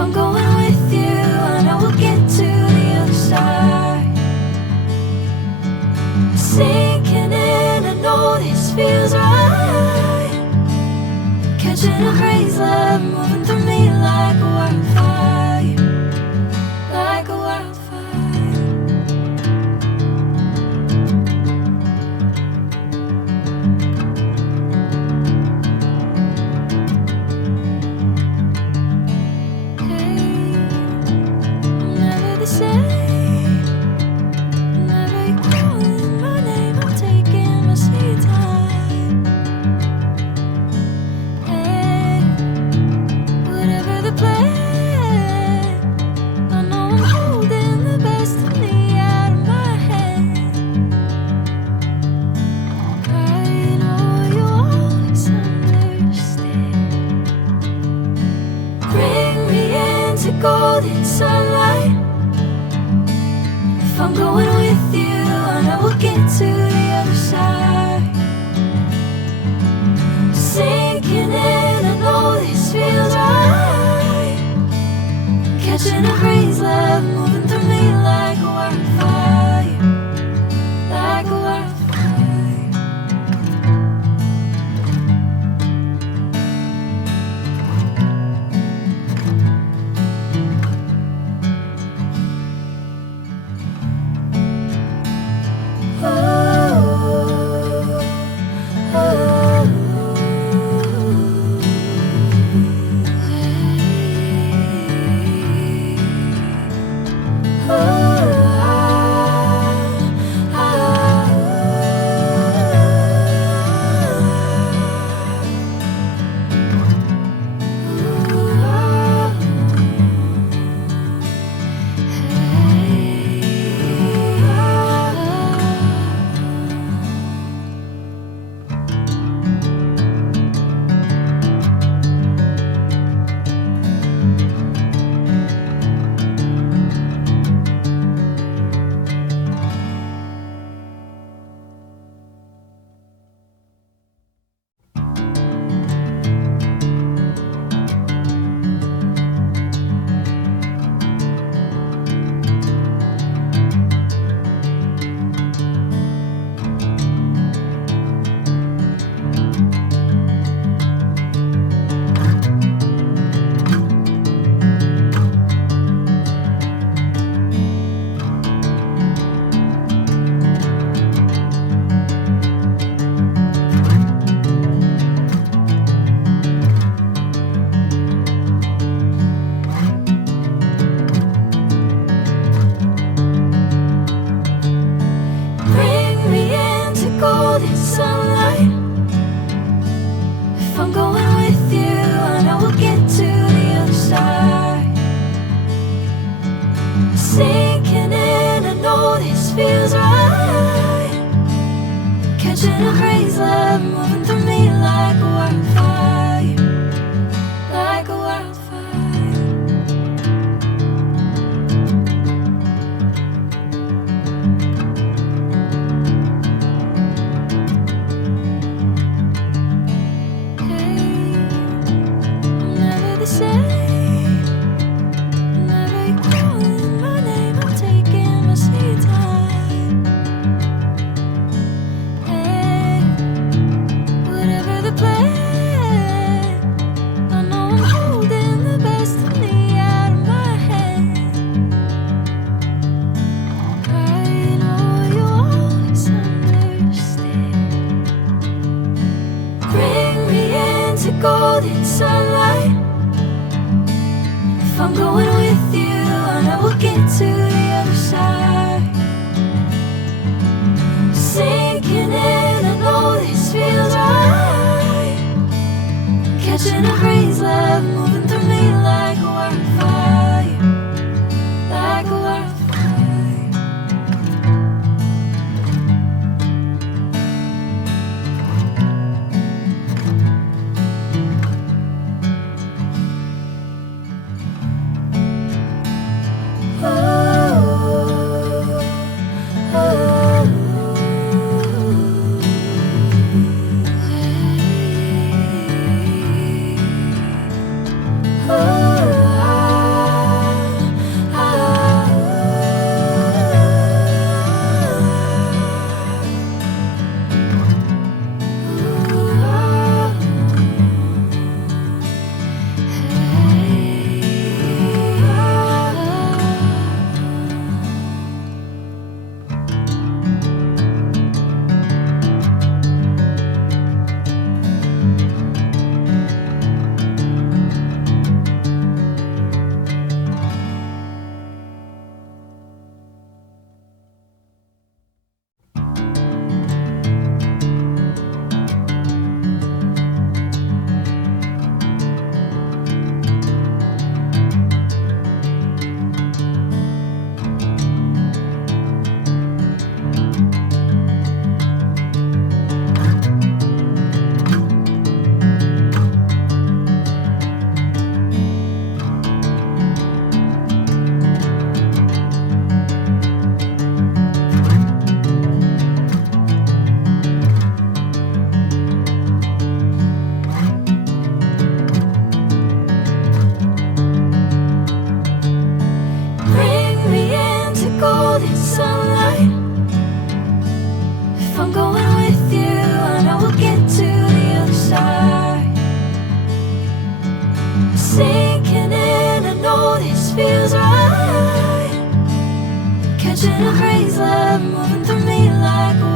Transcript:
I'm going with you, I know we'll get to the other side. Sinking in, I know this feels right. Catching a crazy love, moving through me like a wildfire, like a wildfire. Golden sunlight. If I'm going with you, I know we'll get to the other side. Sinking in, I know this feels right. Catching a crazy love, moving through me like a wildfire, like a wildfire. Sinking in, I know this feels right. Catching a crazy love, moving through me like a wildfire, like a wildfire. Hey, I'm never the same. Golden sunlight. If I'm going with you, I know we'll get to the other side. Sinking in, I know this feels right. Catching a crazy love, moving through me like a wildfire, like a wildfire. If I'm going with you, I know we'll get to the other side. Sinking in, I know this feels right. Catching a crazy love moving through me like